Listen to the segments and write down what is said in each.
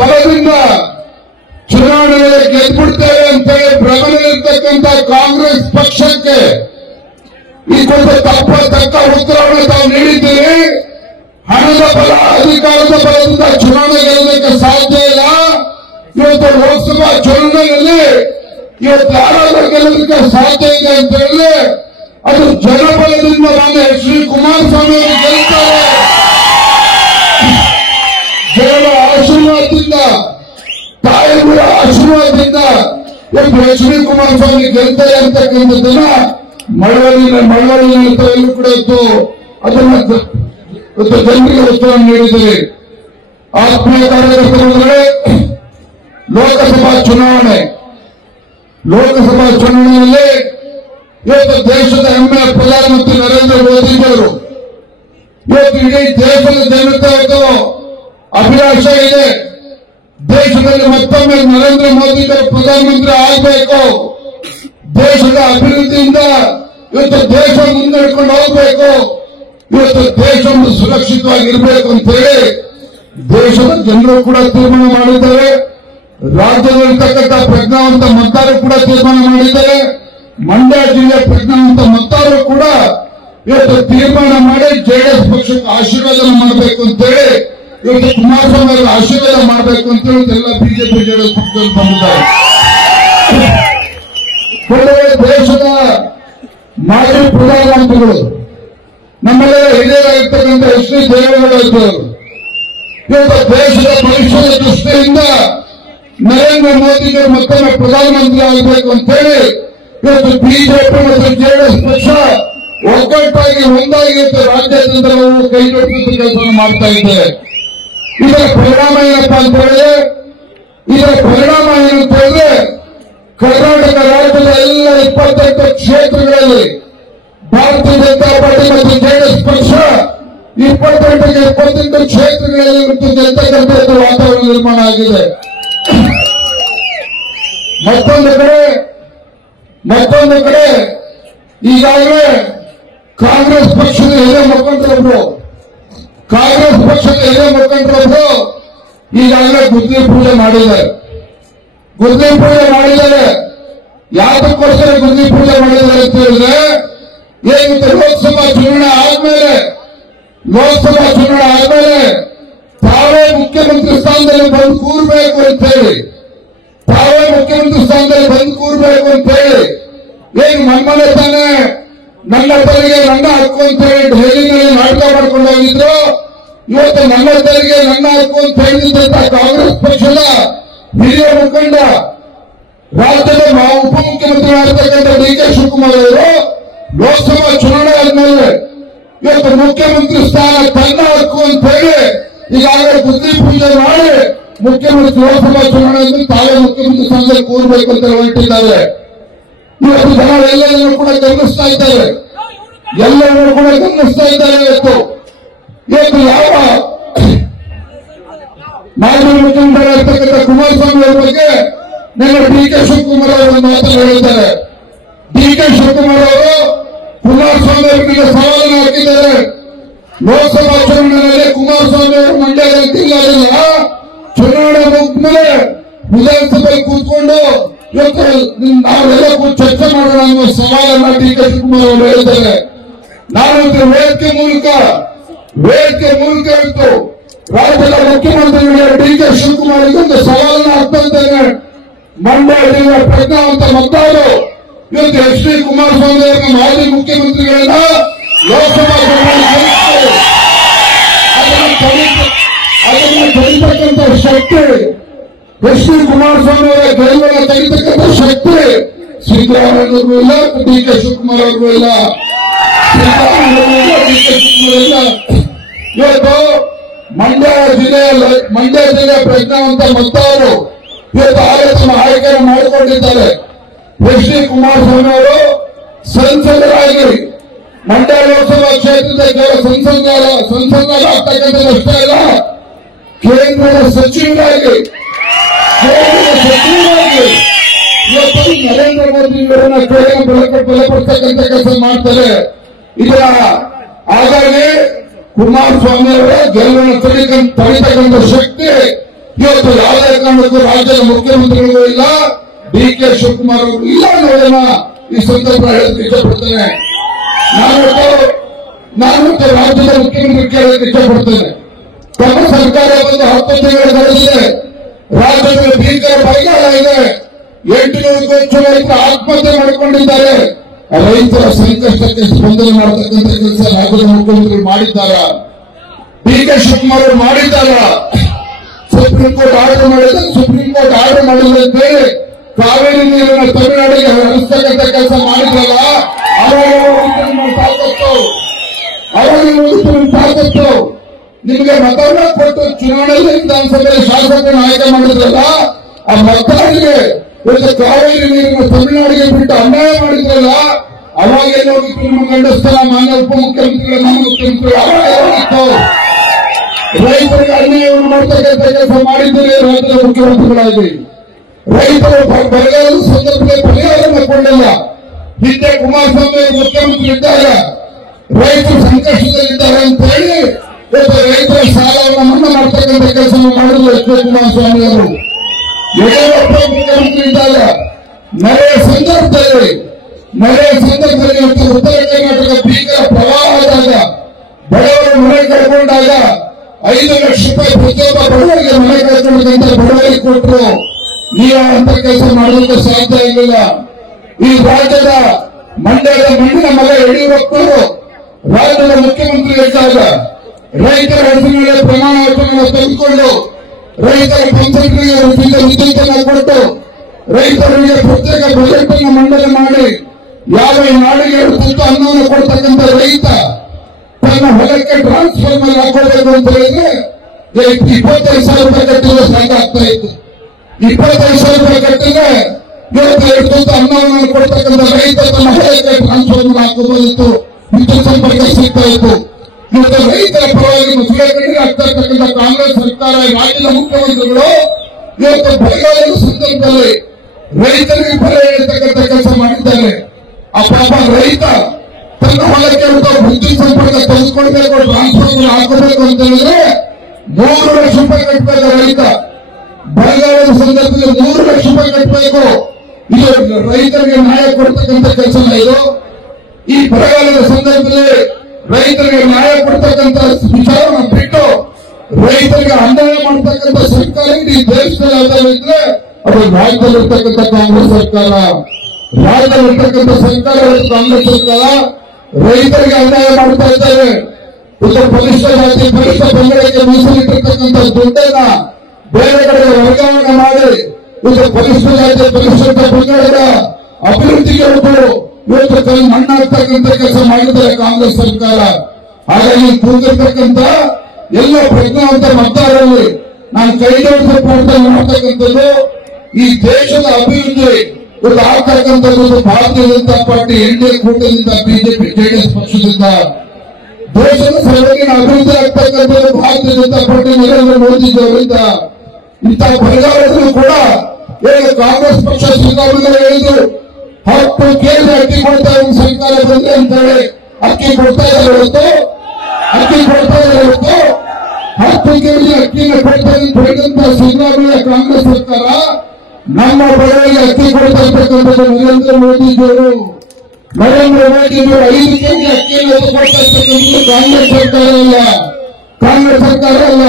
ಬಲದಿಂದ ಚುನಾವಣೆಯಲ್ಲಿ ಗೆದ್ಬಿಡ್ತೇವೆ ಅಂತೇಳಿ ಭ್ರಮಣದಲ್ಲಿರ್ತಕ್ಕಂಥ ಕಾಂಗ್ರೆಸ್ ಪಕ್ಷಕ್ಕೆ ಇದೊಂದು ತಕ್ಕ ಉತ್ತರವನ್ನು ತಾವು ನೀಡಿದ್ದೀರಿ. ಹಣದ ಬಲ, ಅಧಿಕಾರದ ಬಲದಿಂದ ಚುನಾವಣೆ ಗೆಲ್ಲೋದಕ್ಕೆ ಸಾಧ್ಯ ಇಲ್ಲ. ಇವತ್ತು ಲೋಕಸಭಾ ಚುನಾವಣೆಯಲ್ಲಿ ಇವತ್ತು ಯಾರಾದ್ರೂ ಗೆಲ್ಲೋದಕ್ಕೆ ಸಾಧ್ಯ ಇದೆ ಅಂತ ಹೇಳಿದ್ರೆ ಅದು ಜನಬಲದಿಂದ ಮಾನ್ಯ ಎಚ್ ಡಿ ಕುಮಾರಸ್ವಾಮಿ ಅವರು ಗೆಲ್ತಾರೆ. ಜನರ ಆಶೀರ್ವಾದದಿಂದ, ತಾಯಿಗಳ ಆಶೀರ್ವಾದದಿಂದ ಇವತ್ತು ಎಚ್ ಡಿ ಕುಮಾರಸ್ವಾಮಿ ಗೆಲ್ತಾರೆ ಅಂತಕ್ಕಂಥದ್ದನ್ನ ಮಳವಳ್ಳಿ ಕೂಡ ಇತ್ತು. ಅದನ್ನ ಜನರಿಗೆ ಉತ್ತರವನ್ನು ನೀಡಿದರೆ ಆತ್ಮೀಯ ಕಾರ್ಯಕರ್ತರು, ಲೋಕಸಭಾ ಚುನಾವಣೆಯಲ್ಲಿ ಇವತ್ತು ದೇಶದ ಹೆಮ್ಮೆಯ ಪ್ರಧಾನಮಂತ್ರಿ ನರೇಂದ್ರ ಮೋದಿಜಿಯವರು ಇವತ್ತು ಇಡೀ ದೇಶದ ಜನತೆಗೂ ಅಭಿಲಾಷೆ ಇದೆ. ದೇಶದಲ್ಲಿ ಮತ್ತೊಮ್ಮೆ ನರೇಂದ್ರ ಮೋದಿಜಿಯವರು ಪ್ರಧಾನಮಂತ್ರಿ ಆಗಬೇಕು. ದೇಶದ ಅಭಿವೃದ್ಧಿಯಿಂದ ಇವತ್ತು ದೇಶ ಮುನ್ನಡೆಕೊಂಡು ಹೋಗಬೇಕು. ಇವತ್ತು ದೇಶ ಸುರಕ್ಷಿತವಾಗಿರಬೇಕು ಅಂತ ಹೇಳಿ ದೇಶದ ಜನರು ಕೂಡ ತೀರ್ಮಾನ ಮಾಡಿದ್ದಾರೆ. ರಾಜ್ಯದಲ್ಲಿರ್ತಕ್ಕಂಥ ಪ್ರಜ್ಞಾವಂತ ಮತದಾರರು ಕೂಡ ತೀರ್ಮಾನ ಮಾಡಿದ್ದಾರೆ. ಮಂಡ್ಯ ಜಿಲ್ಲೆ ಪ್ರಜ್ಞಾವಂತ ಮತದಾರರು ಕೂಡ ಇವತ್ತು ತೀರ್ಮಾನ ಮಾಡಿ ಜೆಡಿಎಸ್ ಪಕ್ಷಕ್ಕೆ ಆಶೀರ್ವಾದ ಮಾಡಬೇಕು ಅಂತೇಳಿ ಇವತ್ತು ಕುಮಾರಸ್ವಾಮಿ ಅವರಿಗೆ ಆಶೀರ್ವಾದ ಮಾಡಬೇಕು ಅಂತೇಳಿ ಎಲ್ಲ ಬಿಜೆಪಿ ಜೆಡಿಎಸ್ ಪಕ್ಷದಲ್ಲಿ ಬಂದಿದ್ದಾರೆ. ದೇಶದ ಮಾಜಿ ಪ್ರಧಾನಮಂತ್ರಿಗಳು ನಮ್ಮೆಲ್ಲ ಹಿರಿಯರಾಗಿರ್ತಕ್ಕಂಥ ಎಚ್ ಡಿ ದೇವೇಗೌಡ ಇದ್ದವರು ಇವತ್ತು ದೇಶದ ಭವಿಷ್ಯದ ದೃಷ್ಟಿಯಿಂದ ನರೇಂದ್ರ ಮೋದಿಗಳು ಮತ್ತೊಮ್ಮೆ ಪ್ರಧಾನಮಂತ್ರಿ ಆಗಬೇಕು ಅಂತೇಳಿ ಇವತ್ತು ಬಿಜೆಪಿ ಮತ್ತು ಜೆಡಿಎಸ್ ಪಕ್ಷ ಒಗ್ಗಟ್ಟಾಗಿ ಒಂದಾಗಿ ರಾಜ್ಯಾದ್ಯಂತ ಕೈ ಜೋಡಿಸುವ ಕೆಲಸವನ್ನು ಮಾಡ್ತಾ ಇದ್ದೇವೆ. ಇದರ ಪರಿಣಾಮ ಏನಪ್ಪಾ ಅಂತ ಹೇಳಿದ್ರೆ ಕರ್ನಾಟಕ ರಾಜ್ಯದ ಎಲ್ಲ 28 ಕ್ಷೇತ್ರಗಳಲ್ಲಿ ಭಾರತೀಯ ಜನತಾ ಪಾರ್ಟಿ ಮತ್ತು ಜೆಡಿಎಸ್ ಪಕ್ಷ 28 ಕ್ಷೇತ್ರಗಳಲ್ಲಿ ಗೆಲ್ತಕ್ಕಂಥ ವಾತಾವರಣ ನಿರ್ಮಾಣ ಆಗಿದೆ. ಮತ್ತೊಂದು ಕಡೆ ಈಗಾಗಲೇ ಕಾಂಗ್ರೆಸ್ ಪಕ್ಷದ ಹಿರಿಯ ಮುಖಂಡರೊಬ್ಬರು ಈಗಾಗಲೇ ಗುದ್ಲಿ ಪೂಜೆ ಮಾಡಿದ್ದಾರೆ. ಯಾತಕ್ಕೋಸ್ಕರ ಗುದ್ಲಿ ಪೂಜೆ ಮಾಡಿದ್ದಾರೆ ಅಂತ ಹೇಳಿದ್ರೆ ಏನಿತ್ತು ಲೋಕಸಭಾ ಚುನಾವಣೆ ಆದ್ಮೇಲೆ ತಾವೇ ಮುಖ್ಯಮಂತ್ರಿ ಸ್ಥಾನದಲ್ಲಿ ಬಂದು ಕೂರಬೇಕು ಅಂತ ಹೇಳಿ ಏನು ನಮ್ಮನೆ ತಾನೆ ನನ್ನ ತೆರಿಗೆ ನನ್ನ ಹಕ್ಕು ಅಂತ ಹೇಳಿ ದೆಹಲಿನಲ್ಲಿ ನಾಟಕ ಮಾಡ್ಕೊಂಡು ಹೋಗಿದ್ರು. ಇವತ್ತು ನನ್ನ ತೆರಿಗೆ ನನ್ನ ಹಕ್ಕು ಅಂತ ಹೇಳಿದಂತ ಕಾಂಗ್ರೆಸ್ ಪಕ್ಷದ ಹಿರಿಯ ಮುಖಂಡ ರಾಜ್ಯದ ಉಪಮುಖ್ಯಮಂತ್ರಿ ಆಗಿರ್ತಕ್ಕಂಥ ಡಿ ಕೆ ಶಿವಕುಮಾರ್ ಅವರು ಲೋಕಸಭಾ ಚುನಾವಣೆ ಆದ್ಮೇಲೆ ಇವತ್ತು ಮುಖ್ಯಮಂತ್ರಿ ಸ್ಥಾನ ತನ್ನ ಹಕ್ಕು ಅಂತ ಹೇಳಿ ಈಗಾಗಲೇ ಬುದ್ಧಿ ಪೂಜೆ ಮಾಡಿ ಮುಖ್ಯಮಂತ್ರಿ ಲೋಕಸಭಾ ಚುನಾವಣೆಯಲ್ಲಿ ತಾವೇ ಮುಖ್ಯಮಂತ್ರಿ ಸ್ಥಾನದಲ್ಲಿ ಕೂರಬೇಕು ಅಂತ ಹೊರಟಿದ್ದಾರೆ. ಇವತ್ತು ಜನ ಎಲ್ಲರನ್ನೂ ಕೂಡ ಗಮನಿಸ್ತಾ ಇದ್ದಾರೆ. ಇವತ್ತು ಯಾವ ಮಾಜಿ ಮುಖ್ಯಮಂತ್ರಿಯಾಗಿರ್ತಕ್ಕಂಥ ಕುಮಾರಸ್ವಾಮಿ ಅವರ ಬಗ್ಗೆ ನಿನ್ನೆ ಡಿ ಕೆ ಶಿವಕುಮಾರ್ ಅವರು ಒಂದು ಮಾತನ್ನು ಹೇಳಿದ್ದಾರೆ. ಡಿ ಕೆ ಶಿವಕುಮಾರ್ ಅವರು ಕುಮಾರಸ್ವಾಮಿ ಅವರಿಗೆ ಸವಾಲನ್ನು ಹಾಕಿದ್ದಾರೆ. ಲೋಕಸಭಾ ಚುನಾವಣೆಯಲ್ಲಿ ಕುಮಾರಸ್ವಾಮಿ ಅವರು ಮಂಡ್ಯದಲ್ಲಿ ತಿಂಗಳಿಲ್ಲ, ಚುನಾವಣೆ ಮುಗಿದ್ಮೇಲೆ ವಿಧಾನಸಭೆಯಲ್ಲಿ ಕೂತ್ಕೊಂಡು ಇವತ್ತು ನಾವೆಲ್ಲ ಚರ್ಚೆ ಮಾಡೋಣ ಅನ್ನೋ ಸವಾಲನ್ನ ಡಿ ಕೆ ಶಿವಕುಮಾರ್ ಅವರು ಹೇಳಿದ್ದಾರೆ. ನಾನು ವೇದಿಕೆ ಮೂಲಕ ಇವತ್ತು ರಾಜ್ಯದ ಮುಖ್ಯಮಂತ್ರಿಗಳಿಗೆ ಡಿ ಕೆ ಶಿವಕುಮಾರ್ ಒಂದು ಸವಾಲನ್ನು ಹಾಕ್ತಾ ಇದ್ದೇನೆ. ಮಂಡ್ಯ ಜಿಲ್ಲೆಯ ಪ್ರಜ್ಞಾವಂತ ಮತದಾರರು ಇವತ್ತು ಎಚ್ ಡಿ ಕುಮಾರಸ್ವಾಮಿ ಅವರ ಮಾಜಿ ಮುಖ್ಯಮಂತ್ರಿಗಳನ್ನ ಲೋಕಸಭಾ ಅದನ್ನು ತೆಗೆತಕ್ಕಂಥ ಶಕ್ತಿ ಎಚ್ ಡಿ ಕುಮಾರಸ್ವಾಮಿ ಅವರ ಗೆಲುವನ್ನು ತೆಗೆತಕ್ಕಂಥ ಶಕ್ತಿ ಸಿದ್ದರಾಮಯ್ಯನವರಿಗೂ ಇಲ್ಲ, ಡಿ ಕೆ ಶಿವಕುಮಾರ್ ಅವ್ರಿಗೂ ಇಲ್ಲ. ಇವತ್ತು ಮಂಡ್ಯ ಜಿಲ್ಲೆಯ ಪ್ರಜ್ಞಾವಂತ ಮತದಾರರು ಇವತ್ತು ಆಯ್ಕೆಯನ್ನು ಮಾಡಿಕೊಂಡಿದ್ದಾರೆ. ಎಚ್ ಡಿ ಕುಮಾರಸ್ವಾಮಿ ಅವರು ಸಂಸದರಾಗಿ ಮಂಡ್ಯ ಲೋಕಸಭಾ ಕ್ಷೇತ್ರದ ಕೇವಲ ಸಂಸದರಾಗ್ತಕ್ಕಂಥದ್ದಷ್ಟೇ ಅಲ್ಲ, ಕೇಂದ್ರದ ಸಚಿವರಾಗಿ ಇವತ್ತು ನರೇಂದ್ರ ಮೋದಿ ಅವರನ್ನ ಬಲಪಡಿಸತಕ್ಕಂಥ ಕೆಲಸ ಮಾಡ್ತಾರೆ. ಇದರ ಹಾಗಾಗಿ ಕುಮಾರಸ್ವಾಮಿ ಅವರ ಗೆಲುವನ್ನು ತಡಿತಕ್ಕಂಥ ಶಕ್ತಿ ಇವತ್ತು ಯಾವುದೇ ಕಾರಣಕ್ಕೂ ರಾಜ್ಯದ ಮುಖ್ಯಮಂತ್ರಿಗಳಿಗೂ ಇಲ್ಲ, ಡಿ.ಕೆ. ಶಿವಕುಮಾರ್ ಅವರು ಇಲ್ಲ ಅನ್ನೋದನ್ನ ಈ ಸಂದರ್ಭ ಹೇಳಕ್ಕೆ ಇಷ್ಟಪಡ್ತೇನೆ. ನಾನು ರಾಜ್ಯದ ಮುಖ್ಯಮಂತ್ರಿ ಕೇಳಕ್ಕೆ ಇಷ್ಟಪಡ್ತೇನೆ. ತಮ್ಮ ಸರ್ಕಾರ ಬಂದು 10 ತಿಂಗಳು ಕಳೆದಿದೆ, ರಾಜ್ಯದಲ್ಲಿ ಭೀಕರ ಬರಗಾಲ ಇದೆ, 800ಕ್ಕೂ ಹೆಚ್ಚು ರೈತರು ಆತ್ಮಹತ್ಯೆ ಮಾಡಿಕೊಂಡಿದ್ದಾರೆ. ರೈತರ ಸಂಕಷ್ಟಕ್ಕೆ ಸ್ಪಂದನೆ ಮಾಡತಕ್ಕಂಥ ಕೆಲಸ ರಾಜ್ಯದ ಮುಖ್ಯಮಂತ್ರಿ ಮಾಡಿದ್ದಾರ? ಡಿ.ಕೆ. ಶಿವಕುಮಾರ್ ಅವರು ಮಾಡಿದ್ದಾರ? ಸುಪ್ರೀಂ ಕೋರ್ಟ್ ಆರ್ಡರ್ ಮಾಡಿದ್ರೆ ಅಂತ ಹೇಳಿ ಕಾವೇರಿ ನೀರನ್ನು ತಮಿಳುನಾಡಿಗೆ ಹರಿಸ್ತಕ್ಕಂಥ ಕೆಲಸ ಮಾಡಿದ್ರಲ್ಲ, ತಾಕತ್ತು ನಿಮಗೆ ಮತವನ್ನ ಕೊಟ್ಟು ಚುನಾವಣೆಯಲ್ಲಿ ವಿಧಾನಸಭೆಯಲ್ಲಿ ಶಾಸಕರನ್ನು ಆಯ್ಕೆ ಮಾಡಿದ್ರಲ್ಲ, ಆ ಮತದಾರರಿಗೆ ಒಂದು ಕಾವೇರಿ ನೀರನ್ನು ತಮಿಳುನಾಡಿಗೆ ಬಿಟ್ಟು ಅನ್ಯಾಯ ಮಾಡಿದ್ರಲ್ಲ, ಅವಾಗೇನು ಹೋಗಿತ್ತು ನಿಮ್ಮ ಗಂಡಸ್ಥರ ಮಾನ್ಯ ಉಪಮುಖ್ಯಮಂತ್ರಿಗಳು, ನಮ್ಮ ಮುಖ್ಯಮಂತ್ರಿಗಳು ಅವಾಗೇನಿತ್ತು? ರೈತರಿಗೆ ಅನ್ಯಾಯವನ್ನು ಮಾಡ್ತಕ್ಕಂಥ ಕೆಲಸ ಮಾಡಿದ್ದೀರಿ ರಾಜ್ಯದ ಮುಖ್ಯಮಂತ್ರಿಗಳಾಗಿ. ರೈತರು ಬರಗಾಲದ ಸಂದರ್ಭದಲ್ಲಿ ಪರಿಹಾರವನ್ನು ಕೊಂಡಿಲ್ಲ. ಹಿಂದೆ ಕುಮಾರಸ್ವಾಮಿ ಮುಖ್ಯಮಂತ್ರಿ ಇದ್ದಾಗ ರೈತರು ಸಂಕಷ್ಟದಲ್ಲಿದ್ದಾರೆ ಅಂತ ಹೇಳಿ ರೈತರ ಸಾಲವನ್ನು ಮನ್ನಾ ಮಾಡ್ತಕ್ಕಂಥ ಕೆಲಸ ಮಾಡಿದ್ರು ಎಚ್. ಡಿ. ಕುಮಾರಸ್ವಾಮಿ ಅವರು. ಯಡಿಯೂರಪ್ಪ ಮುಖ್ಯಮಂತ್ರಿ ಇದ್ದಾಗ ನೆರೆಯ ಸಂದರ್ಭದಲ್ಲಿ ಇವತ್ತು ಉತ್ತರ ಕರ್ನಾಟಕ ಭೀಕರ ಪ್ರವಾಹ ಆದಾಗ ಬಡವರು ಮನೆ ಕಳ್ಕೊಂಡಾಗ 5 ಲಕ್ಷ ರೂಪಾಯಿ ಪ್ರತಿಯೊಬ್ಬ ಬಡವರಿಗೆ ಮನೆ ಕಳ್ಕೊಂಡಂತ ಬಡವರಿಗೆ ಕೊಟ್ಟರು. ನೀವು ಅಂತ ಕೆಲಸ ಮಾಡೋದಕ್ಕೆ ಸಾಧ್ಯ ಆಗಿಲ್ಲ. ಈ ರಾಜ್ಯದ ಮಂಡ್ಯದ ಮಣ್ಣಿನ ಮಗ ಯಡಿಯೂರಪ್ಪರು ರಾಜ್ಯದ ಮುಖ್ಯಮಂತ್ರಿ ಇದ್ದಾಗ ರೈತರ ಹೆಸರಿನಲ್ಲಿ ಪ್ರಮಾಣ ವಚನವನ್ನು ತೆಗೆದುಕೊಂಡು ರೈತರ ಪಂಚಾಯತ್ಗೆ ವಿದ್ಯುತ್ತನ್ನು ಕೊಟ್ಟು ರೈತರಿಗೆ ಪ್ರತ್ಯೇಕ ಬಜೆಟ್ ಅನ್ನು ಮಂಡನೆ ಮಾಡಿ ಯಾವ ನಾಡಿಗೆ ತುತ್ತು ಅನ್ನವನ್ನು ಕೊಡ್ತಕ್ಕಂಥ ರೈತ ತನ್ನ ಹೊಲಕ್ಕೆ ಟ್ರಾನ್ಸ್ಫಾರ್ಮರ್ ಹಾಕೋಬೇಕು ಅಂತ ಹೇಳಿದ್ರೆ 25,000 ರೂಪಾಯಿ ಕಟ್ಟಿದ್ರೆ ಸಾಕಾಗ್ತಾ ಇತ್ತು. 25,000 ರೂಪಾಯಿ ಕಟ್ಟಿದ್ರೆ ಇವತ್ತು 2 ತುತ್ತು ಅನ್ನವನ್ನು ಕೊಡ್ತಕ್ಕಂಥ ರೈತ ತನ್ನ ಹೊಲಕ್ಕೆ ಟ್ರಾನ್ಸ್ಫಾರ್ಮರ್ ಹಾಕೋಬೋದಿತ್ತು, ವಿದ್ಯುತ್ ಸಂಪರ್ಕ ಸಿಗ್ತಾ ಇತ್ತು. ಇವತ್ತು ರೈತರ ಪರವಾಗಿ ಮುಸುಳೆಗಡೆ ಆಗ್ತಾ ಇರ್ತಕ್ಕಂಥ ಕಾಂಗ್ರೆಸ್ ಸರ್ಕಾರ, ರಾಜ್ಯದ ಮುಖ್ಯಮಂತ್ರಿಗಳು ಇವತ್ತು ಬರಗಾಲದ ಸಂದರ್ಭದಲ್ಲಿ ರೈತರಿಗೆ ಬರ ಹೇಳ್ತಕ್ಕಂಥ ಕೆಲಸ ಮಾಡಿದ್ದಾರೆ. ಆ ಪಾಪ ರೈತ ತನ್ನ ಹೊಲಕ್ಕೆ ವಿದ್ಯುತ್ ಸಂಪರ್ಕ ತೆಗೆದುಕೊಳ್ಬೇಕು, ಟ್ರಾನ್ಸ್ಫಾರ್ಮರ್ ಹಾಕಬೇಕು ಅಂತ ಹೇಳಿದ್ರೆ 3 ಲಕ್ಷ ರೂಪಾಯಿ ಕಟ್ಟಬೇಕು. ರೈತ ಬರಗಾಲದ ಸಂದರ್ಭದಲ್ಲಿ 3 ಲಕ್ಷ ರೂಪಾಯಿ ಕಟ್ಟಬೇಕು. ಇದು ರೈತರಿಗೆ ನ್ಯಾಯ ಕೊಡ್ತಕ್ಕಂಥ ಕೆಲಸನ ಇದು? ಈ ಬರಗಾಲದ ಸಂದರ್ಭದಲ್ಲಿ ರೈತರಿಗೆ ನ್ಯಾಯ ಕೊಡ್ತಕ್ಕಂಥ ವಿಚಾರವನ್ನು ಬಿಟ್ಟು ರೈತರಿಗೆ ಅನ್ಯಾಯ ಮಾಡತಕ್ಕಂಥ ಸರ್ಕಾರ ಈ ದೇಶದಲ್ಲಿ ಆಧಾರವಿದ್ರೆ ಅದು ರಾಜ್ಯದಲ್ಲಿರ್ತಕ್ಕಂಥ ಕಾಂಗ್ರೆಸ್ ಸರ್ಕಾರ. ರಾಜ್ಯದಲ್ಲಿರ್ತಕ್ಕಂಥ ಸರ್ಕಾರ ಕಾಂಗ್ರೆಸ್ ಸರ್ಕಾರ ರೈತರಿಗೆ ಅನ್ಯಾಯ ಮಾಡ್ತಾ ಇದ್ದಾರೆ. ಇದು ಪರಿಷ್ಠ ಜಾತಿ ಪರಿಷ್ಠ ಪಂಗಡಕ್ಕೆ ಮೀಸಲಿಟ್ಟಿರ್ತಕ್ಕಂಥ ದುಡ್ಡನ್ನ ಬೇರೆ ಕಡೆ ವರ್ಗಾವಣೆ ಮಾಡಿ ಇದು ಪರಿಷ್ಠ ಜಾತಿ ಪರಿಷ್ಠ ಪಂಗಡದ ಅಭಿವೃದ್ಧಿಗೆ ಇವತ್ತು ಮಣ್ಣಾಗ್ತಕ್ಕಂಥ ಕೆಲಸ ಮಾಡಿದ್ದಾರೆ ಕಾಂಗ್ರೆಸ್ ಸರ್ಕಾರ. ಹಾಗಾಗಿ ಕೂಗಿರ್ತಕ್ಕಂಥ ಎಲ್ಲ ಪ್ರಜ್ಞಾವಂತ ಮತದಾರರಲ್ಲಿ ನಾನು ಕೈ ಜೋಡಿಸಿ ಪ್ರಾರ್ಥನೆ ಮಾಡ್ತಕ್ಕಂಥದ್ದು, ಈ ದೇಶದ ಅಭಿವೃದ್ಧಿ ಇವತ್ತು ಆಗ್ತಕ್ಕಂಥದ್ದು ಭಾರತೀಯ ಜನತಾ ಪಾರ್ಟಿ ಎನ್ಡಿಎ ಕೂಟದಿಂದ ಬಿಜೆಪಿ ಜೆಡಿಎಸ್ ಪಕ್ಷದಿಂದ ದೇಶದ ಸರ್ವಗಿನ ಅಭಿವೃದ್ಧಿ ಆಗ್ತಕ್ಕಂಥದ್ದು ಭಾರತೀಯ ಜನತಾ ಪಾರ್ಟಿ ನರೇಂದ್ರ ಮೋದಿ ಅವರಿಂದ. ಇಂತಹ ಬರಗಾಲದಲ್ಲೂ ಕೂಡ ಈಗ ಕಾಂಗ್ರೆಸ್ ಪಕ್ಷ ಶ್ರೀರಾಮುಲು ಹೇಳಿದ್ರು 10 ಕೆಜಿ ಅಕ್ಕಿ ಕೊಡ್ತಾ ಇರೋ ಸರ್ಕಾರ ಬಂದ್ರೆ ಅಂತ ಹೇಳಿ ಅಕ್ಕಿ ಕೊಡ್ತಾ ಇದ್ದಾರೆ ಹೊರತು 10 ಕೆಜಿ ಅಕ್ಕಿನ ಕೊಡ್ತಾ ಇದ್ದಂತ ಶ್ರೀರಾಮುಲು ಕಾಂಗ್ರೆಸ್ ಸರ್ಕಾರ ನಮ್ಮ ಬಡವರಿಗೆ ಅಕ್ಕಿ ಕೊಡ್ತಾ ಇರ್ತಕ್ಕಂಥದ್ದು ನರೇಂದ್ರ ಮೋದಿಜಿಯವರು 5 ಕೆಜಿ ಅಕ್ಕಿಯನ್ನು ಕೊಡ್ತಾ ಇರ್ತಕ್ಕಂಥದ್ದು ಕಾಂಗ್ರೆಸ್ ಸರ್ಕಾರ ಅಲ್ಲ.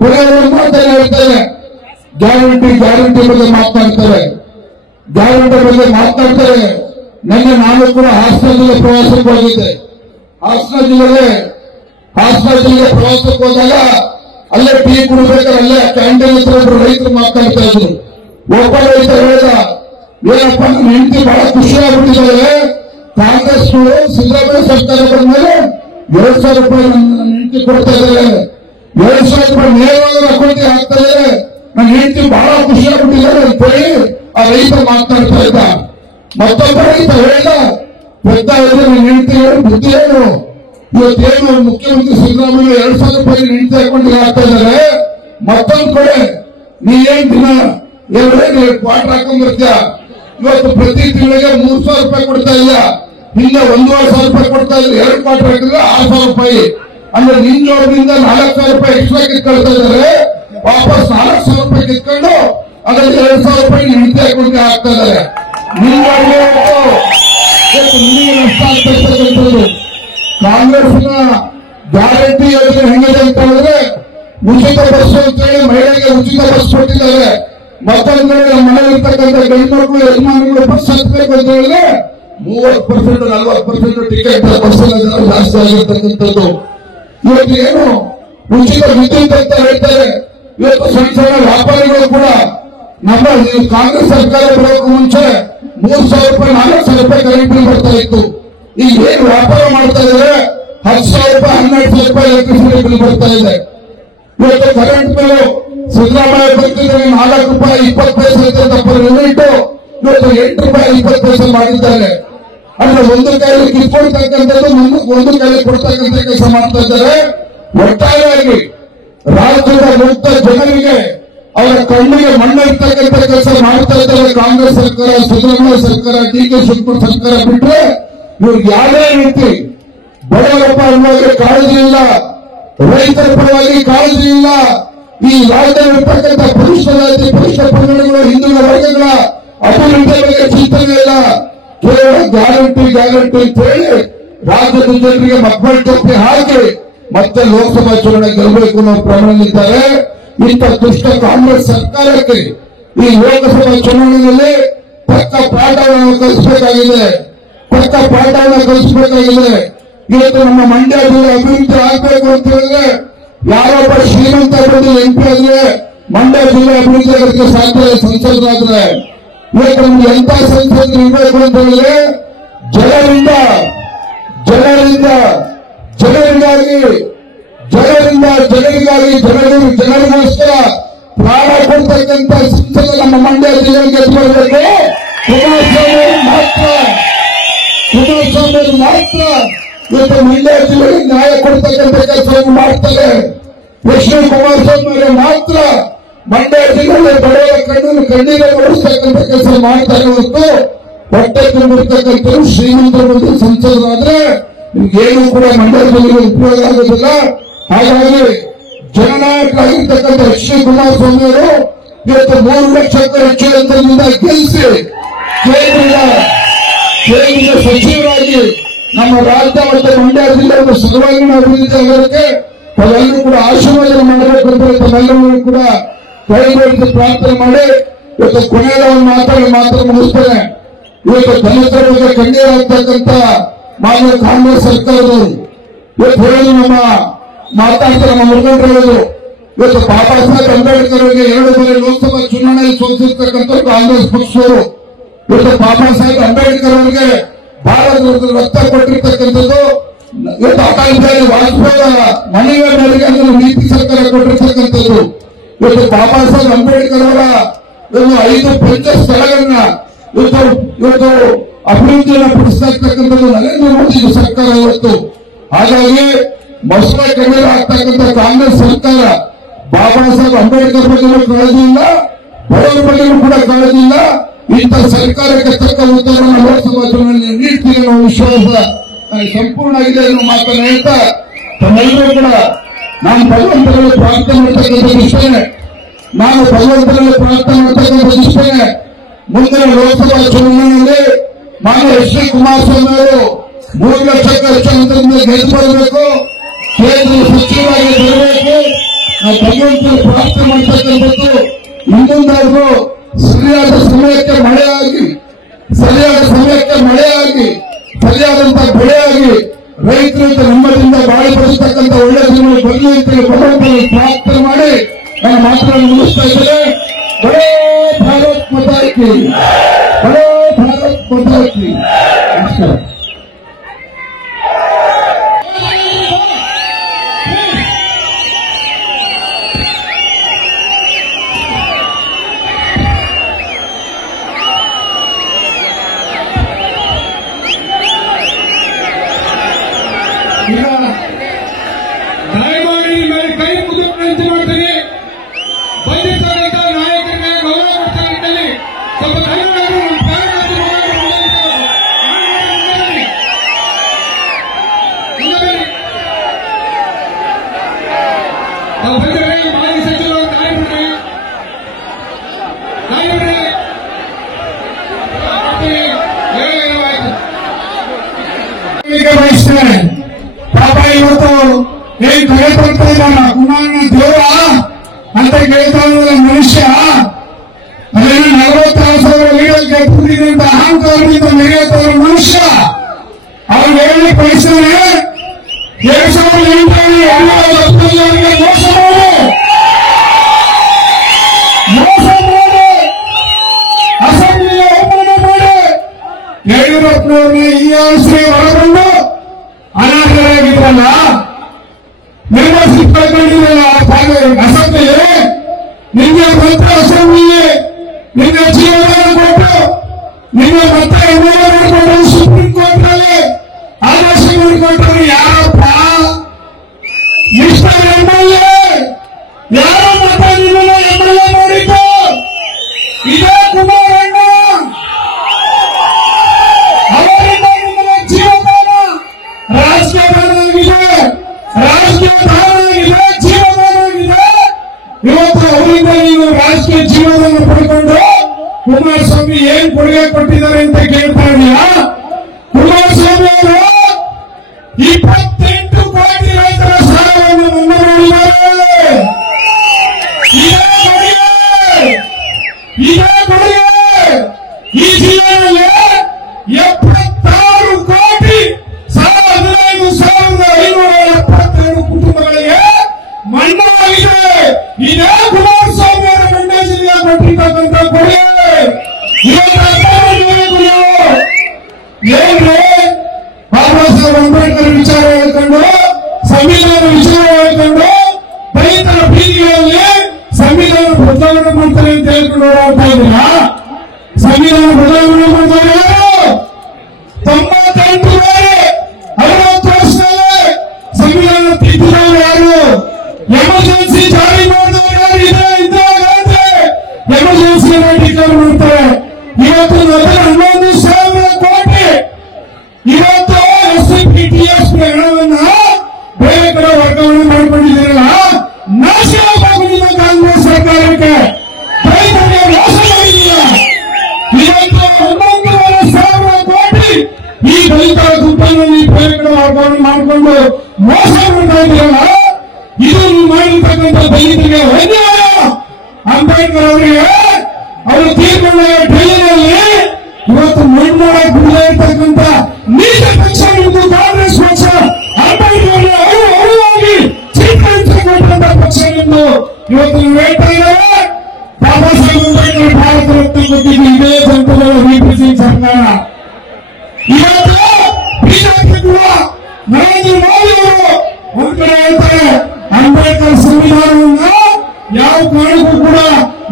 ಕೊನೆಯವರು ಮಾತನ್ನ ಹೇಳ್ತಾರೆ, ಗ್ಯಾರಂಟಿ ಬಗ್ಗೆ ಮಾತನಾಡ್ತಾರೆ. ನಿನ್ನೆ ನಾನು ಕೂಡ ಹಾಸನ ಜಿಲ್ಲೆ ಪ್ರವಾಸಕ್ಕೆ ಹೋಗಿದ್ದೆ. ಹಾಸನ ಜಿಲ್ಲೆ ಪ್ರವಾಸಕ್ಕೆ ಹೋದಾಗ ಅಲ್ಲೇ ಟೀ ಕುಡಿಬೇಕಾದ್ರೆ ಅಲ್ಲೇ ಕ್ಯಾಂಟೀನ್ ಹತ್ರ ಒಬ್ರು ರೈತರು ಮಾತನಾಡ್ತಾ ಇದ್ರು. ಒಬ್ಬ ರೈತ ಹೇಳಿದ, ಏನಪ್ಪ ನಮ್ಮ ಹೆಂಡತಿ ಬಹಳ ಖುಷಿಯಾಗ್ಬಿಟ್ಟಿದ್ದಾರೆ, ಕಾಂಗ್ರೆಸ್ ಸಿದ್ದರಾಮಯ್ಯ ಸರ್ಕಾರ ಬಂದ ಮೇಲೆ 2,000 ರೂಪಾಯಿ ನನ್ನ ಹೆಂಡತಿ ಕೊಡ್ತಾ ಇದ್ದಾರೆ, 2,000 ರೂಪಾಯಿ ನೇರವಾಗಿ ಅಕೌಂಟಿಗೆ ಹಾಕ್ತಾ ಇದ್ದಾರೆ, ನನ್ನ ಹೆಂಡತಿ ಬಹಳ ಖುಷಿಯಾಗ್ಬಿಟ್ಟಿದ್ದಾರೆ ಅಂತ ಹೇಳಿ ಆ ರೈತ ಮಾತನಾಡ್ತಾ ಇದ್ದ. ಮತ್ತೊಬ್ಬ ರೈತ ಹೇಳಿದ, ಪೆದ್ದ ಹೇಳಿದ್ರೆ ನನ್ನ ಹೆಂಡತಿ ಬುದ್ಧಿ ಏನು, ಇವತ್ತೇನು ಮುಖ್ಯಮಂತ್ರಿ ಸಿದ್ದರಾಮಯ್ಯ 2,000 ರೂಪಾಯಿ ಹೆಂಡತಿ ಅಕೌಂಟಿಗೆ ಹಾಕ್ತಾ ಇದ್ದಾರೆ, ಮತ್ತೊಂದು ಕಡೆ ನೀವೇನ್ ದಿನ ಕ್ವಾರ್ಟರ್ ಹಾಕೊಂಡ್ಬರ್ತೀಯ, ಇವತ್ತು ಪ್ರತಿ ತಿಂಗಳಿಗೆ 3,000 ರೂಪಾಯಿ ಕೊಡ್ತಾ ಇಲ್ಲ, ಹಿಂದೆ 1,500 ರೂಪಾಯಿ ಕೊಡ್ತಾ ಇದ್ರೆ 2 ಕ್ವಾರ್ಟರ್ ಹಾಕಿದ್ರೆ 6,000 ರೂಪಾಯಿ. ಅಂದ್ರೆ ನಿಂಜೋಡದಿಂದ 4,000 ರೂಪಾಯಿ ಎಕ್ಸ್ಟ್ರಾ ಕಿತ್ಕೊಳ್ತಾ ಇದ್ದಾರೆ. ವಾಪಸ್ 4,000 ರೂಪಾಯಿ ಕಿತ್ಕೊಂಡು ಅದರಲ್ಲಿ 2,000 ರೂಪಾಯಿ ಹಿಂದೆ ಹಾಕೊಂಡು ಹಾಕ್ತಾ ಇದ್ದಾರೆ. ನಿಂಜೋಡಿಗೆ ನಷ್ಟ ಆಗ್ತಾ ಇರ್ತಕ್ಕಂಥದ್ದು. ಕಾಂಗ್ರೆಸ್ನ ಗ್ಯಾರಂಟಿ ಯೋಜನೆ ಹೆಂಗಿದೆ ಅಂತ ಹೇಳಿದ್ರೆ ಉಚಿತ ಬಸ್ ಅಂತ ಹೇಳಿ ಮಹಿಳೆಗೆ ಉಚಿತ ಬಸ್ ಕೊಟ್ಟಿದ್ದಾರೆ. ಮತ್ತೊಂದು ಕಡೆ ನಮ್ಮ ಮನೆಯಲ್ಲಿರ್ತಕ್ಕಂಥ ಗಂಡು ಯಜಮಾನಿಗಳು ಬಸ್ ಹತ್ತಬೇಕು ಅಂತ ಹೇಳಿದ್ರೆ 30% 40% ಟಿಕೆಟ್ ಬಸ್ ಜಾಸ್ತಿ ಆಗಿರ್ತಕ್ಕಂಥದ್ದು. ಇವತ್ತು ಏನು ಉಚಿತ ವಿದ್ಯುತ್ ಅಂತ ಹೇಳ್ತಾರೆ. ಇವತ್ತು ಸಣ್ಣ ಸಣ್ಣ ವ್ಯಾಪಾರಿಗಳು ಕೂಡ ನಮ್ಮ ಕಾಂಗ್ರೆಸ್ ಸರ್ಕಾರ ಬರೋಕ್ಕೂ ಮುಂಚೆ 3,000 ರೂಪಾಯಿ 4,000 ರೂಪಾಯಿ ಕರೆಂಟ್ ಬಿಲ್ ಬರ್ತಾ ಇತ್ತು. ಈಗ ಏನು ವ್ಯಾಪಾರ ಮಾಡ್ತಾ ಇದ್ದಾರೆ 10,000 ರೂಪಾಯಿ 12,000 ರೂಪಾಯಿ ಎಲೆಕ್ಟ್ರಿಸಿಟಿ ಬಿಲ್ ಬರ್ತಾ ಇದೆ. ಇವತ್ತು ಕರೆಂಟ್ ಬಿಲ್ ಸಿದ್ದರಾಮಯ್ಯ ಬರ್ತಿದ್ರೆ 4 ರೂಪಾಯಿ 20 ಪೈಸೆ ಪರ್ ಯೂನಿಟ್ ಇವತ್ತು 8 ರೂಪಾಯಿ 20 ಪೈಸೆ ಮಾಡಿದ್ದಾರೆ. ಅಂದ್ರೆ ಒಂದು ಕೈಯಲ್ಲಿ ಕಿತ್ಕೊಳ್ತಕ್ಕಂಥದ್ದು ಒಂದು ಕೈಯಲ್ಲಿ ಕೊಡ್ತಕ್ಕಂಥ ಕೆಲಸ ಮಾಡ್ತಾ ಇದ್ದಾರೆ. ಒಟ್ಟಾರೆಯಾಗಿ ರಾಜ್ಯದ ಮುಕ್ತ ಜನರಿಗೆ ಅವರ ಕಣ್ಣಿಗೆ ಮಣ್ಣಿರ್ತಕ್ಕಂಥ ಕೆಲಸ ಮಾಡ್ತಾ ಇದ್ದಾರೆ ಕಾಂಗ್ರೆಸ್ ಸರ್ಕಾರ, ಸಿದ್ದರಾಮಯ್ಯ ಸರ್ಕಾರ, ಡಿ.ಕೆ. ಶಿವಕುಮಾರ್ ಸರ್ಕಾರ ಬಿಟ್ರೆ ಇವ್ರಿಗೆ ಯಾವುದೇ ರೀತಿ ಬಡವರ ಪರವಾಗಿ ಕಾಳಜಿ ಇಲ್ಲ, ರೈತರ ಪರವಾಗಿ ಕಾಳಜಿ ಇಲ್ಲ. ಈ ರಾಜ್ಯದಲ್ಲಿರ್ತಕ್ಕಂಥ ಪರಿಷ್ಠ ಜಾತಿ, ಪರಿಷ್ಠ ಪಂಗಡಗಳು, ಹಿಂದುಳಿದ ವರ್ಗಗಳ ಅಭಿವೃದ್ಧಿ ಬಗ್ಗೆ ಚಿಂತನೆ ಇಲ್ಲ. ಕೇವಲ ಗ್ಯಾರಂಟಿ ಗ್ಯಾರಂಟಿ ಅಂತ ಹೇಳಿ ರಾಜ್ಯದ ಜನರಿಗೆ ಮಕ್ಕಳ ಟೋಪಿ ಹಾಕಿ ಮತ್ತೆ ಲೋಕಸಭಾ ಚುನಾವಣೆ ಗೆಲ್ಲಬೇಕು ಅನ್ನೋ ಪ್ರಮಾಣದಲ್ಲಿದ್ದಾರೆ. ಇಂಥ ದುಷ್ಟ ಕಾಂಗ್ರೆಸ್ ಸರ್ಕಾರಕ್ಕೆ ಈ ಲೋಕಸಭಾ ಚುನಾವಣೆಯಲ್ಲಿ ತಕ್ಕ ಪಾಠವನ್ನು ಕಲಿಸಬೇಕಾಗಿದೆ. ಇವತ್ತು ನಮ್ಮ ಮಂಡ್ಯ ಜಿಲ್ಲೆ ಅಭಿವೃದ್ಧಿ ಆಗಬೇಕು ಅಂತ ಹೇಳಿದ್ರೆ ಯಾರೊಬ್ಬ ಶ್ರೀಮಂತ ಅಭಿವೃದ್ಧಿ ಎಂಪಿ ಆದ್ರೆ ಮಂಡ್ಯ ಜಿಲ್ಲೆ ಅಭಿವೃದ್ಧಿ ಆಗಕ್ಕೆ ಸಾಧ್ಯ ಸಂಸದರಾದ್ರೆ. ಇವತ್ತು ನಮ್ಗೆ ಎಂತ ಸಂಸದರು ಇರಬೇಕು ಅಂತ ಹೇಳಿದ್ರೆ ಜನರಿಗೋಸ್ಕರ ಪ್ರಾಣ ಕೊಡ್ತಕ್ಕಂಥ ಸಂಸದ ನಮ್ಮ ಮಂಡ್ಯ ಜಿಲ್ಲೆಗೆ ಗೆದ್ದು ಕುಮಾರಸ್ವಾಮಿ ಮಾತ್ರ ಇವತ್ತು ಮಂಡ್ಯ ಜಿಲ್ಲೆಗೆ ನ್ಯಾಯ ಕೊಡ್ತಕ್ಕಂಥ ಕೆಲಸವನ್ನು ಮಾಡ್ತಾರೆ. ಎಚ್ ಡಿ ಕುಮಾರಸ್ವಾಮಿ ಮಾತ್ರ ಮಂಡ್ಯ ಜಿಲ್ಲೆಯಲ್ಲಿ ಬಡವರ ಕಣ್ಣೀರು ಓಡಿಸ್ತಕ್ಕಂಥ ಕೆಲಸ ಮಾಡ್ತಾರೆ. ಹೊರತು ಹೊಟ್ಟೆ ತುಂಬಿರ್ತಕ್ಕಂಥ ಶ್ರೀಮಂತರ ಬಗ್ಗೆ ಸಂಸದರಾದ್ರೆ ನಿಮ್ಗೇನು ಕೂಡ ಮಂಡ್ಯ ಜಿಲ್ಲೆಗೆ ಉಪಯೋಗ ಆಗೋದಿಲ್ಲ. ಹಾಗಾಗಿ ಜನನಾಯಕರಾಗಿರ್ತಕ್ಕಂಥ ಎಚ್ ಡಿ ಕುಮಾರಸ್ವಾಮಿ ಅವರು ಇವತ್ತು 3 ಲಕ್ಷಕ್ಕೂ ಹೆಚ್ಚು ಅಂತರದಿಂದ ಗೆಲ್ಲಿಸಿ ಕೇಂದ್ರದ ಸಚಿವರಾಗಿ ನಮ್ಮ ರಾಜ್ಯ ಮತ್ತು ಮಂಡ್ಯ ಜಿಲ್ಲೆಯನ್ನು ಸರ್ವಾಂಗೀಣ ಅಭಿವೃದ್ಧಿ ಆಗೋದಕ್ಕೆ ತಾವೆಲ್ಲರೂ ಕೂಡ ಆಶೀರ್ವಾದ ಮಾಡಬೇಕು ಅಂತ ತಾವೆಲ್ಲರೂ ಕೂಡ ಕೈಗೊಳಿಸಿ ಪ್ರಾರ್ಥನೆ ಮಾಡಿ ಇವತ್ತು ಕೊನೆಯ ಒಂದು ಮಾತ್ರ ಮುಗಿಸ್ತೇನೆ. ಇವತ್ತು ದಲಿತರ ಬಗ್ಗೆ ಕಣ್ಣೀರಾಗ್ತಕ್ಕಂಥ ಮಾನ್ಯ ಕಾಂಗ್ರೆಸ್ ಸರ್ಕಾರದವರು ಇವತ್ತು ಹೇಳೋದು ನಮ್ಮ ಮಾತಾಡ್ತಾರೆ, ನಮ್ಮ ಮುಖಂಡರು ಹೇಳೋದು ಇವತ್ತು ಬಾಬಾ ಸಾಹೇಬ್ ಅಂಬೇಡ್ಕರ್ ಅವರಿಗೆ 2 ಬಾರಿ ಲೋಕಸಭಾ ಚುನಾವಣೆಯಲ್ಲಿ ಸೋಲಿಸಿರ್ತಕ್ಕಂಥ ಕಾಂಗ್ರೆಸ್ ಪಕ್ಷದವರು ಇವತ್ತು ಬಾಬಾ ಸಾಹೇಬ್ ಅಂಬೇಡ್ಕರ್ ಅವರಿಗೆ ಭಾರತ ರಕ್ತ ಕೊಟ್ಟಿರ್ತಕ್ಕಂಥದ್ದು. ಇವತ್ತು ಅಟಲ್ ಬಿಹಾರಿ ವಾಜಪೇಯಿ ಮನೆಯ ಮೇರೆಗೆ ನೀತಿ ಸರ್ಕಾರ ಕೊಟ್ಟಿರ್ತಕ್ಕಂಥದ್ದು. ಇವತ್ತು ಬಾಬಾ ಸಾಹೇಬ್ ಅಂಬೇಡ್ಕರ್ ಅವರ 5 ಪಂಚ ಸ್ಥಳಗಳನ್ನ ಇವತ್ತು ಅಭಿವೃದ್ಧಿಯನ್ನು ಪಡಿಸ್ತಾ ಇರ್ತಕ್ಕಂಥದ್ದು ನರೇಂದ್ರ ಮೋದಿ ಸರ್ಕಾರ ಇವತ್ತು. ಹಾಗಾಗಿ ಮೊಸಳೆ ಕಣ್ಣೀರು ಆಗ್ತಕ್ಕಂಥ ಕಾಂಗ್ರೆಸ್ ಸರ್ಕಾರ ಬಾಬಾ ಸಾಹೇಬ್ ಅಂಬೇಡ್ಕರ್ ಬಗ್ಗೆಯೂ ಕಾಳಜಿ ಇಲ್ಲ, ಬಡವರ ಬಗ್ಗೆಯೂ ಕೂಡ ಕಾಳಜಿ ಇಲ್ಲ. ಇಂಥ ಸರ್ಕಾರಕ್ಕೆ ತಕ್ಕ ಉತ್ತರವನ್ನು ಲೋಕಸಭಾ ಚುನಾವಣೆಯಲ್ಲಿ ನೀಡ್ತೀವಿ ಅನ್ನೋ ವಿಶ್ವಾಸ ಸಂಪೂರ್ಣ ಆಗಿದೆ ಅನ್ನೋ ಮಾತನ್ನು ಹೇಳ್ತಾ ತಮ್ಮೆಲ್ಲರೂ ಕೂಡ ನಾನು ಭಗವಂತನಲ್ಲಿ ಪ್ರಾರ್ಥನೆ ಮಾಡ್ತಕ್ಕಂಥ ಇಷ್ಟೇನೆ. ಮುಂದಿನ ಲೋಕಸಭಾ ಚುನಾವಣೆಯಲ್ಲಿ ಮಾನ್ಯ ಎಚ್ ಡಿ ಕುಮಾರಸ್ವಾಮಿ ಅವರು 3 ಲಕ್ಷಕ್ಕೂ ಹೆಚ್ಚು ಅಂತರದಿಂದ ಗೆದ್ದು ಬರಬೇಕು, ಕೇಂದ್ರ ಸಚಿವರಾಗಿ ಬರಬೇಕು. ನಾವು ಭಗವಂತನ ಪ್ರಾರ್ಥನೆ ಮಾಡ್ತಕ್ಕಂಥದ್ದು ಇನ್ನೊಂದಾದ್ರು ಸರಿಯಾದ ಸಮಯಕ್ಕೆ ಮಳೆಯಾಗಿ ಸರಿಯಾದಂತಹ ಬೆಳೆಯಾಗಿ ರೈತರು ನೆಮ್ಮದಿಯಿಂದ ಬಾಳಿ ಬಡಿಸ್ತಕ್ಕಂಥ ಒಳ್ಳೆ ಜೀವನ ಬರಲಿ ಅಂತ ಭಗವಂತನ ಪ್ರಾರ್ಥನೆ ಮಾಡಿ ನನ್ನ ಮಾತುಗಳನ್ನು ಮುಗಿಸ್ತಾ ಇದ್ದೇನೆ. ಬಡೋ ಭಾರತ್ ಮಾತಾ ಕಿ, ಬಡೋ ಭಾರತ್ ಮಾತಾ ಕಿ. ನಮಸ್ಕಾರ. ಈಗ ದಯಮಾಡಿ ಮೇಲೆ ಕೈ ಮುಗಿದು ವಿನಂತಿ ಮಾಡ್ತೀನಿ. ಬಂದಿರ್ತಕ್ಕಂಥ ನಾಯಕರಿಗೆ ಗೌರವ ಕೊಡ್ತಾ ಇದ್ದಲ್ಲಿ ಸ್ವಲ್ಪ ಕನ್ನಡ ಇದ್ದಾರೆ. ಪಾಪ ಇವತ್ತು ಏನ್ ಕೇಳ್ಕೊಳ್ತಾ ಇದ್ದಾರ ಕುಮಾರನ ದೇವ ಅಂತ ಕೇಳ್ತಾ ಇದ್ದಾರೆ ಮನುಷ್ಯ. ಅದೇನು 46,000 ಲೀಡರ್ ಗೆದ್ದಿದ್ದೀನಿ ಅಂತ ಅಹಂಕಾರದಿಂದ ಮೆರೆಯುತ್ತವ್ರ ಮನುಷ್ಯ. ಅವ್ರು ಹೇಳಿ ಕಳಿಸಿದ್ರೆ 2008ರಲ್ಲಿ ಯಡಿಯೂರಪ್ಪನವರಿಗೆ ಮೋಸ ಮಾಡಿ ಅಸೆಂಬ್ಲಿಗೆ ಅವಮಾನ ಮಾಡಿ ಯಡಿಯೂರಪ್ಪನವ್ರನ್ನ ERC ಹೊರಗೊಂಡು ಅನರ್ಹರಾಗಿದ್ರಲ್ಲ, ಮೆಂಬರ್ಶಿಪ್ ಕಳ್ಕೊಂಡಿದ್ರಲ್ಲ ಅಸೆಂಬ್ಲಿ. ನಿಮಗೆ ಮತ್ತೆ ಅಸೆಂಬ್ಲಿ ನಿಮಗೆ ಜೀವನ ಕೊಟ್ಟು ನಿಮಗೆ ಮತ್ತೆ ಎಮ್ಎಲ್ಎ ಮಾಡಿಕೊಂಡು ಸುಪ್ರೀಂ ಕೋರ್ಟ್ ನಲ್ಲಿ ಆದೇಶ ಮಾಡಿಕೊಂಡ್ರೆ ಯಾರಪ್ಪ? ಮಿಸ್ಟರ್ ಎಮ್ಎಲ್ಎ ಯಾರ ಮತ್ತೆ ನಿಮ್ಮನ್ನ ಎಮ್ಎಲ್ಎ ಮಾಡಿದ್ದು? ಇದೇ ಕುಮಾರಣ್ಣ. ಅವರಿಂದ ನಿಮ್ಮನ್ನ ಜೀವದಾನ ರಾಜಕೀಯದಾನವಾಗಿದೆ, ರಾಜಕೀಯದಾನವಾಗಿದೆ, ಜೀವದಾನವಾಗಿದೆ. ಇವತ್ತು ಅವರಿಂದ ನೀವು ರಾಜಕೀಯ ಜೀವನವನ್ನು ಪಡ್ಕೊಂಡು ಕುಮಾರಸ್ವಾಮಿ ಏನ್ ಕೊಡುಗೆ ಕೊಟ್ಟಿದ್ದಾರೆ ಅಂತ ಕೇಳ್ತಾ ಇದೀಯಾ? ಕುಮಾರಸ್ವಾಮಿ ಅವರು 28 ಕೋಟಿ ರೈತರ ಸಾಲವನ್ನು ಮನ್ನಾ ಮಾಡಿದ್ದಾರೆ. ಇದೇ ಕೊಡುಗೆ ಈ ಜಿಲ್ಲೆಯಲ್ಲಿ 76 ಕೋಟಿ ಸಾಲ 15,572 ಕುಟುಂಬಗಳಿಗೆ ಮನ್ನಾ ಆಗಿದೆ. ಇದೇ ಕುಮಾರಸ್ವಾಮಿ ಅವರ ಮಂಡ್ಯ ಜಿಲ್ಲೆಯ ಕೊಟ್ಟಿರ್ತಕ್ಕಂಥ ಕೊಡುಗೆ. ಏನ್ರಿ ಬಾಬಾ ಸಾಹೇಬ್ ಅಂಬೇಡ್ಕರ್ ವಿಚಾರ ಹೇಳ್ಕೊಂಡು, ಸಂವಿಧಾನ ವಿಚಾರ ಹೇಳ್ಕೊಂಡು ರೈತರ ಬೀದಿಗಳಲ್ಲಿ ಸಂವಿಧಾನ ಬದಲಾವಣೆ ಮಾಡ್ತಾರೆ ಅಂತ ಹೇಳ್ಕೊಂಡು ಹೋಗ್ತಾ ಇದ್ದೀರ. ಸಂವಿಧಾನ ಬದಲಾವಣೆ ಮಾಡ್ತಾರೆ ಯಾರು? 98 ಬಾರಿ 60 ವರ್ಷದಲ್ಲಿ ಸಂವಿಧಾನ ತಿದ್ದಿದವರು ಯಾರು? ಎಮರ್ಜೆನ್ಸಿ ಜಾರಿ ಮಾಡಿದವರು ಯಾರು? ಇಂದಿರಾ ಗಾಂಧಿ ಎಮರ್ಜೆನ್ಸಿ ಡಿಕ್ಲೇರ್ ಮಾಡ್ತಾರೆ. ಇವತ್ತು 11,000 ಕೋಟಿ ಇವತ್ತು SCPTS ಹಣವನ್ನ ಬೇರೆ ಕಡೆ ವರ್ಗಾವಣೆ ಮಾಡಿಕೊಂಡಿದ್ದೀರಲ್ಲ, ನಾಶವಾಗಿಲ್ಲ ಕಾಂಗ್ರೆಸ್ ಸರ್ಕಾರಕ್ಕೆ. ರೈತರಿಗೆ ಮೋಸ ಮಾಡಿಲ್ಲ. ಇವತ್ತು 11,000 ಕೋಟಿ ಈ ರೈತರ ದುಡ್ಡನ್ನು ಬೇರೆ ಕಡೆ ವರ್ಗಾವಣೆ ಮಾಡಿಕೊಂಡು ಮೋಸ ಮಾಡ್ತಾ ಇದ್ದೀರಲ್ಲ, ಇದು ನೀವು ಮಾಡಿರ್ತಕ್ಕಂಥ ದಲಿತರಿಗೆ ಅನ್ಯಾಯ. ಅಂಬೇಡ್ಕರ್ ಅವರಿಗೆ ಅವರು ತೀರ್ಮಾನ ಡೆಲ್ಲಿಯಲ್ಲಿ ಇವತ್ತು ಮಣ್ಣಾಡ ಬಿಡದೇ ಇರ್ತಕ್ಕಂಥ ನೀಚ ಪಕ್ಷ ನಿಮ್ಮದು ಕಾಂಗ್ರೆಸ್ ಪಕ್ಷ. ಅಂಬೇಡ್ಕರ್ ಅನುವಾಗಿ ಚೀರ್ಪಡಿಸಿಕೊಂಡಂತ ಪಕ್ಷ ನಿಮ್ಮದು. ಇವತ್ತು ನೀವು ಹೇಳ್ತಾ ಇದ್ದಾರೆ ಬಾಬಾ ಸಾಹೇಬ್ ಅಂಬೇಡ್ಕರ್ ಭಾರತ ರತ್ನ ಕೊಟ್ಟಿದ್ದು ಇದೇ ಸಂಪದ ಸಿಂಗ್ ಸರ್ಕಾರ. ಇವತ್ತು ಬಿಜೆಪಿ ಕೂಡ ನರೇಂದ್ರ ಮೋದಿ ಅವರು ಒಂದ್ ಕಡೆ ಹೇಳ್ತಾರೆ ಅಂಬೇಡ್ಕರ್ ಸಂವಿಧಾನವನ್ನ ಯಾವ ಕಾರಣಕ್ಕೂ ಕೂಡ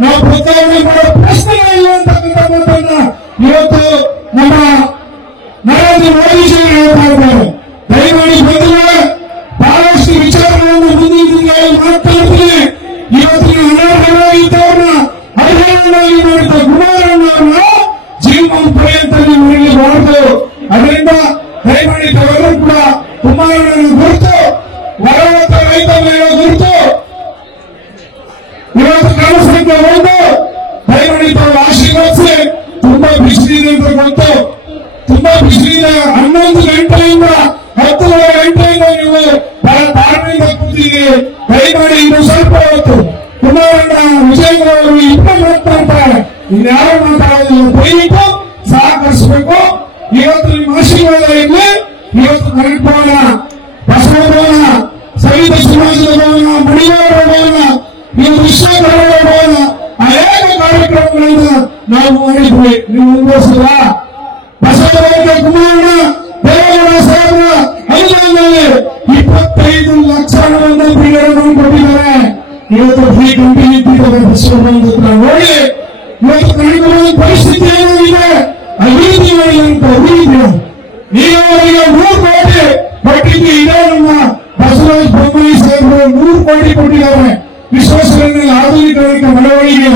ನಾವು ಬದಲಾವಣೆ ಮಾಡೋ ಪ್ರಶ್ನೆ ಇಲ್ಲ ಅಂತಕ್ಕಂಥ ಮಾತನ್ನ ಇವತ್ತು ನಮ್ಮ ನರೇಂದ್ರ ಮೋದಿಜಿ ಹೇಳ್ತಾ ಇದ್ದಾರೆ. ದಯಮಾಡಿ ಬಂದಿಲ್ಲ ಬಹಳಷ್ಟು ವಿಚಾರಗಳನ್ನು ಮುಂದಿನ ದಿನಗಳಲ್ಲಿ ಮಾತನಾಡ್ತೀನಿ. ಇವತ್ತಿನ ಅನರ್ಹರಾಗಿದ್ದವ್ರನ್ನ ಅರ್ಹರನ್ನಾಗಿ ಮಾಡಿದ ಕುಮಾರಣ್ಣವ್ರನ್ನ ಜೀವನ ಪರ್ಯಂತ ನೀವು ಮಾಡಬಹುದು. ಅದರಿಂದ ದಯಮಾಡಿ ತಾವೆಲ್ಲರೂ ಕೂಡ ಕುಮಾರಣ್ಣನ ಗುರುತು ಹೊರವತ್ತ ರೈತ ಗುರುತು ಇವತ್ತು ಕಾಣಿಸ್ಲಿಕ್ಕೆ ಒಂದು ದಯಮಾಡಿ ತಾವು ಆಶೀರ್ವದಿಸಿ. ತುಂಬಾ ಬಿಸಿಲಿದೆ ಅಂತ ಗೊತ್ತು. ತುಂಬಾ ಬಿಸಿಲಿದೆ. 11 ಗಂಟೆಯಿಂದ 10 ಗಂಟೆಯಿಂದ ನೀವು ಬಹಳ ತಾಳ್ಮೆಯಿಂದ ಕೂತಿದ್ದೀರಿ. ದಯಮಾಡಿ ಇನ್ನು ಸ್ವಲ್ಪ ಹೊತ್ತು ಕುಮಾರಣ್ಣ ವಿಜಯ್ ಅವರು ಇಬ್ಬರು ಮಾತಾಡ್ತಾರೆ, ಇನ್ಯಾರು ಮಾತಾಡೋದಿಲ್ಲ. ದಯವಿಟ್ಟು ಸಹಕರಿಸಬೇಕು. ಇವತ್ತು ನಿಮ್ಮ ಆಶೀರ್ವಾದ ಇರಲಿ. ಇವತ್ತು ಕರೆಂಟ್ ಭವನ, ಬಸವ ಭವನ, ಸವಿತ ಸಮಾಜದ ಭವನ, ಮಡಿವಾಳ ಭವನ, ನೀವು ವಿಶ್ವಕರ್ಮ ಭವನ ಅನೇಕ ಕಾರ್ಯಕ್ರಮಗಳನ್ನ ನಾವು ಮಾಡಿದ್ವಿ. ನೀವು ಮುಂದುವರಿಸಿಲ್ಲ. ಬಸವರಾಜ ಕುಮಾರಣ್ಣ ದೇವೇಗೌಡ ಸಾಹೇಬರ ಅನುದಾನದಲ್ಲಿ 25 ಲಕ್ಷ ಹಣವನ್ನು ಬಿಡುಗಡೆ ಕೊಟ್ಟಿದ್ದಾರೆ. ಇವತ್ತು ಫ್ರೀ ಕಂಪನಿ ಇಟ್ಟಿದ್ದಾರೆ ಬಸವರಾಜ ಹತ್ರ. ನೋಡಿ ಇವತ್ತು ಕರ್ನಾಟಕದ ಪರಿಸ್ಥಿತಿ ಏನಾಗಿದೆ. ಅಭಿವೃದ್ಧಿ ಮಾಡಿದಂತ ಅಭಿವೃದ್ಧಿ ಈಗ ಅವರಿಗೆ 3 ಕೋಟಿ ಕೊಟ್ಟಿದ್ದು ಇದೇ ನಮ್ಮ ಬಸವರಾಜ ಬೊಮ್ಮಾಯಿ ಸಾಹೇಬರು 3 ಕೋಟಿ ಕೊಟ್ಟಿದ್ದಾರೆ. ವಿಶ್ವೇಶ್ವರಯ್ಯ ಆಧುನೀಕರಣಕ್ಕೆ ಮನವೊಲಿಗೆ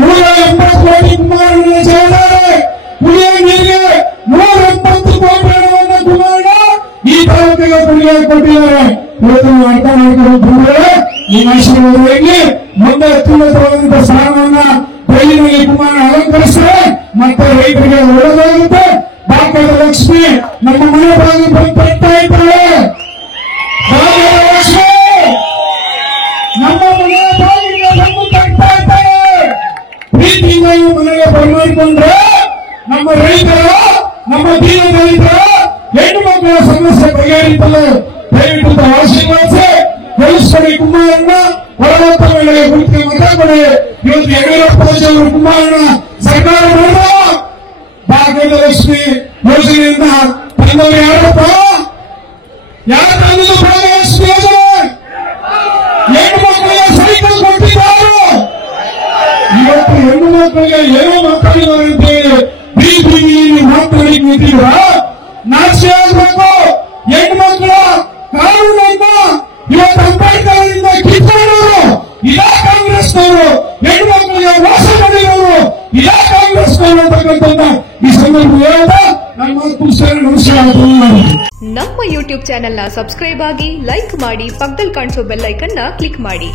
180 ಕೋಟಿ ಕುಮಾರಣ್ಣ ಸೇರಿದ್ದಾರೆ. ಕುಡಿಯುವ ನೀರಿಗೆ 170 ಕೋಟಿ ಹಣವನ್ನು ಕುಮಾರಣ್ಣ ಈ ತಾಲೂಕಿಗೆ ಕೊಡುಗೆ ಕೊಟ್ಟಿದ್ದಾರೆ. ಇವತ್ತು ನೀವು ಅರ್ಥ ಮಾಡಿಕೊಂಡು ನಿಮ್ಮ ಆಶೀರ್ವಾದವಾಗಿ ಮುಂದೆ ಅತ್ಯುನ್ನತವಾದಂತಹ ಸ್ಥಾನವನ್ನ ಬೆಳ್ಳಿನಲ್ಲಿ ಕುಮಾರಣ್ಣ ಅಲಂಕರಿಸಿದ್ರೆ ಮತ್ತೆ ರೈತರಿಗೆ ಒಳ್ಳೆದಾಗುತ್ತೆ. ಭಾಗ್ಯದ ಲಕ್ಷ್ಮಿ ನಮ್ಮ ಮನೆ ಬಾಗಿಲು ಬರ್ತಾ ಇದ್ದಾರೆ. ನೀವು ಮನೆಗೆ ಬರಮಾಡಿಕೊಂಡ್ರೆ ನಮ್ಮ ರೈತರ, ನಮ್ಮ ದೀನ ರೈತರ ಹೆಣ್ಣು ಮಕ್ಕಳ ಸಮಸ್ಯೆ ಬಗೆಹರಿತಲ್ಲ. ದಯವಿಟ್ಟು ಆಶೀರ್ವಾದಿಸಿ ಗೆಲ್ಲಿಸ್ಕೊಡಿ ಕುಮಾರಣ್ಣ. ಬರುವಂತ ವೇಳೆಗೆ ಗುರುತಿಗೆ ಮತ ಕೊಡಿ. ಇವತ್ತು ಯಡಿಯೂರಪ್ಪ ಅವರು ಕುಮಾರಣ್ಣ ಸರ್ಕಾರ ಮಾಡಿದ ಭಾಗ್ಯಲಕ್ಷ್ಮಿ ಯೋಜನೆಯಿಂದ ತಂದವರು ಯಾರಪ್ಪ? ಯಾರು ತಂದದ್ದು ಭಾಗ್ಯಲಕ್ಷ್ಮಿ ಯೋಜನೆ? ಹೆಣ್ಣು ಮಕ್ಕಳಿಗೆ ಸೈಕಲ್ ಕೊಟ್ಟಿದ್ದಾರೆ. ಇವತ್ತು ಹೆಣ್ಣು ಮಕ್ಕಳಿಗೆ ಏನೋ ಮಾತಾಡಿದ್ದಾರೆ ಅಂತ ಹೇಳಿ ಬೀದಿ ಮಾತನಾಡಿ ನಿಂತಿದ್ರ ನಾಚಿಕೆ ಆಗಬೇಕು. ಹೆಣ್ಣು ಮಕ್ಕಳ ಕಾನೂನನ್ನ ಇವತ್ತು ಅಂಬೇಡ್ಕರ್ ಕಿತ್ಕೊಂಡವರು ಇದೇ ಕಾಂಗ್ರೆಸ್ನವರು, ಹೆಣ್ಣು ಮಕ್ಕಳಿಗೆ ಮೋಸ ಮಾಡಿದವರು ಇದೇ ಕಾಂಗ್ರೆಸ್ನವರು ಅಂತಕ್ಕಂಥ ಈ ಸಂದರ್ಭ ಹೇಳ್ತಾ ನನ್ನ ಮಾತು ಮುಗಿಸ್ತೇನೆ. ನಮಸ್ಕಾರ. ನಮ್ಮ ಯೂಟ್ಯೂಬ್ ಚಾನೆಲ್ನ ಸಬ್ಸ್ಕ್ರೈಬ್ ಆಗಿ, ಲೈಕ್ ಮಾಡಿ, ಪಕ್ಕದಲ್ಲಿ ಕಾಣಿಸೋ ಬೆಲ್ ಐಕನ್ನ ಕ್ಲಿಕ್ ಮಾಡಿ.